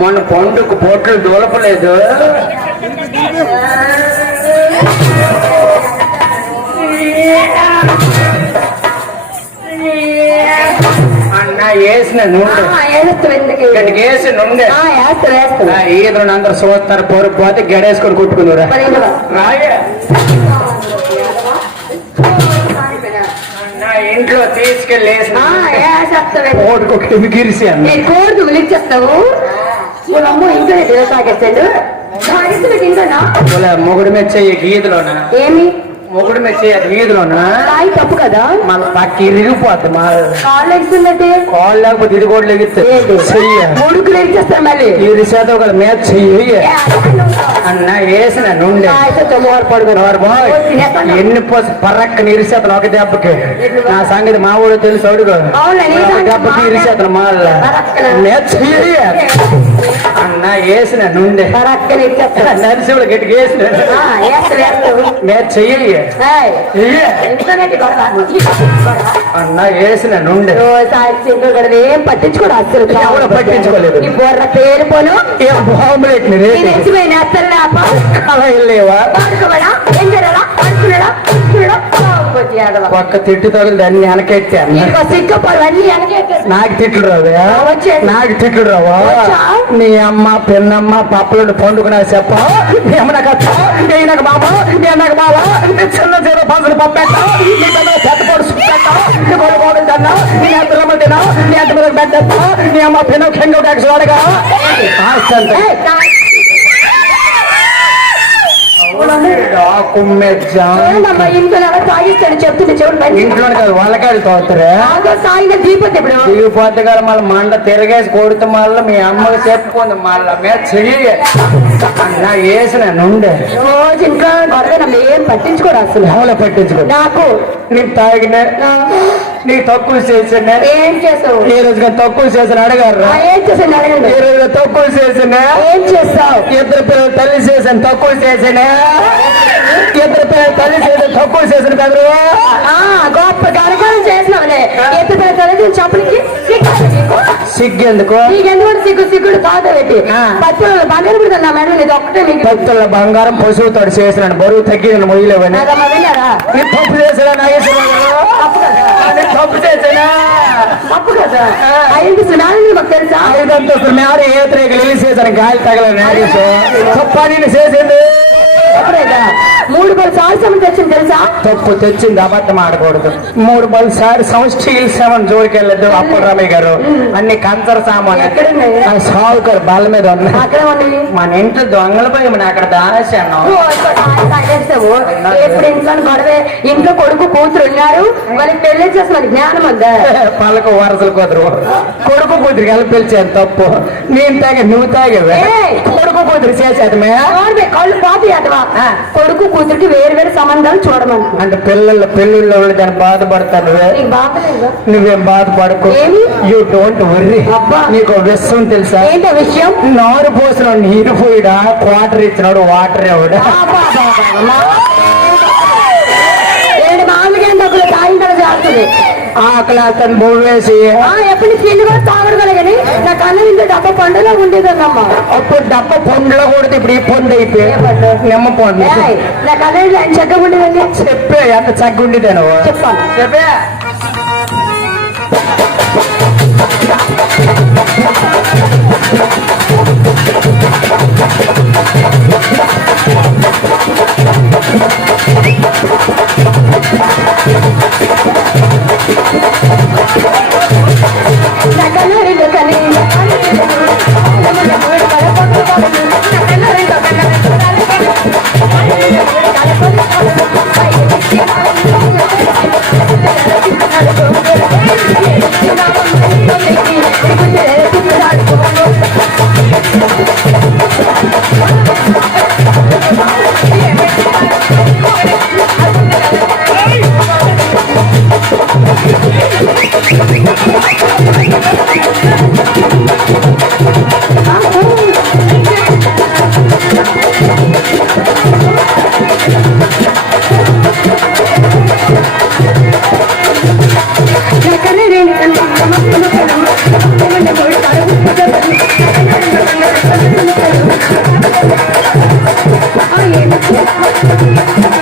మొన్న పండుగ బొట్లు దూలపలేదు. అన్న వేసిన నూనె వేసి నూనె ఈదులు అందరు చూస్తారు పొరుగు పోతే గడేసుకొని కుట్టుకున్నారా రాయే ఇంట్లో తీసుకెళ్ళి గిరిసి కోడుకు విలిచేస్తావు ఇంట్లో తాగేస్తాడు మొగుడు మెచ్చయ్యే గీతలోనా ఏమి మొగుడు మెచ్చే వీధిలోనా తప్పు కదా మన పక్క ఇరిగిపోద్ది మా కాళ్ళు ఎగుతుందంటే కాళ్ళు లేకపోతే ఇది కూడా లెగిస్తాయి ముడుకులు ఎగిచేస్తారు మళ్ళీ ఇది శాతం ఒక మ్యాచ్ చెయ్యి అన్న వేసిన నుండి ఎన్ని పోసి పరక్కని ఇరిసేతలు ఒక దెబ్బకి నా సంగతి మా ఊడు తెలుసు అడుగు దెబ్బకి ఇరిసేతలు మా మ్యాచ్ చెయ్యి అన్న వేసిన నుండి నరసింహుడు గట్టికి వేసిన మ్యాచ్ చెయ్యి అన్న వేసిన నుండి ఏం పట్టించుకోడు అసలు పట్టించుకోలేదు పేరు పోను లేవా పక్క తిట్టు తగులు దాన్ని వెనకెట్టాను నాకు తిట్లు రావా నాకు తిట్లు రావా నీ అమ్మ పెన్నమ్మ పప్పులు పండుకున్నా చెప్ప నాకు నాకు బాబా నాకు బాబా చిన్న చిన్న పందులు పప్పెట్టా పెద్ద పొడుసు పెట్టా నీ గొడవ గోడలు తిన్నా నీ ఎంత తిన్నా నీ ఎంత మీద పెట్టా నీ అమ్మ పెన్న కెంగ ట్యాక్స్ వాడగా ఇంట్లో కాదు వాళ్ళకాయలు తోతారా దిగిపోతే కదా మళ్ళీ మండ తిరగేసి కొడుతూ మళ్ళీ మీ అమ్మకి చెప్పుకుంది మళ్ళీ మీద చెయ్యి నా వేసిన నుండి రోజు ఇంకా ఏం పట్టించుకోరు అసలు ఎవరు పట్టించుకో నాకు నీకు తాగిన నీకు తక్కువ చేసిన ఏం చేసావు ఏ రోజుగా తక్కువ చేసిన అడగారు ఏం చేసాను అడగండి ఏ రోజుగా తక్కువ చేసిన ఏం చేస్తావు ఇద్దరు పిల్లలు తల్లి చేసిన తక్కువ చేసిన ఇద్దరు పిల్లలు తల్లి చేసిన తక్కువ చేసిన కదా గొప్ప గరగరం చేసినావులే ఇద్దరు పిల్లలు తల్లి చెప్పడానికి సిగ్గెందుకు నీకెందుకు సిగ్గు సిగ్గుడు కాదు పెట్టి పత్తుల బంగారం కూడా నా మేడం ఇది ఒక్కటే నీకు పత్తుల బంగారం పశువుతో చేసినాను బరువు తగ్గిన మొయ్యలేవని తప్పు చేసిన తప్పు చేసినా తప్పు కదా 5 సునాలు మాకు తెలుసా 5 అంతస్తులు మేడ ఏతరేకలు వెళ్ళేసేసాను గాలి తగలని తప్ప నేను చేసింది 3 బళ్ళు సాల్సమని తెచ్చింది తెలుసా తప్పు తెచ్చింది అబద్ధం ఆడకూడదు 3 బళ్ళు స్టీల్ సామాన్ జోడికి వెళ్ళదు అప్పుడు రమయ్య గారు అన్ని కంచర సామాన్ సావుకారు బల్ల మీద ఉన్నాయి మన ఇంట్లో దొంగల పోయి మనం అక్కడ దాచాను ఎప్పుడు ఇంట్లో గొడవే ఇంట్లో కొడుకు కూతురు ఉన్నారు వాళ్ళకి పెళ్లి చేసిన జ్ఞానం ఉందా పళ్ళకు వరసలు కుదరు కొడుకు కూతురికి వెళ్ళి పిలిచాను తప్పు నేను తాగే నువ్వు తాగేవే కొడుకు కూతురు చేసేది కళ్ళు పాతి అటవా కొడుకు కూతురికి వేరు వేరు సంబంధాలు చూడమని అంటే పెళ్ళిళ్ళు దాన్ని బాధపడతాను నువ్వేం బాధపడకు యూ డోంట్ వర్రీ నీకు విషయం తెలుసా ఏంటో విషయం నారు పోసిన నీరు పోయిడా క్వార్టర్ ఇచ్చినాడు వాటర్ ఎవడా మామూలుగా డబ్బులు సాయంత్రం చేస్తుంది ఆకలి అతను బొవ్వేసి ఎప్పుడు తిండి కూడా తాగడు కానీ నా కళ్ళ ఇంత డబ్బా పండులో ఉండేదన్నమ్మా అప్పుడు డబ్బా పండులో కూడా ఇప్పుడు ఈ పండు అయిపోయి నిమ్మ పండు నా కళ్ళ ఆయన చక్కగా ఉండేదండి చెప్పే ఎంత చక్కగా ఉండేదేను చెప్పాను చెప్పే Thank you. ఆ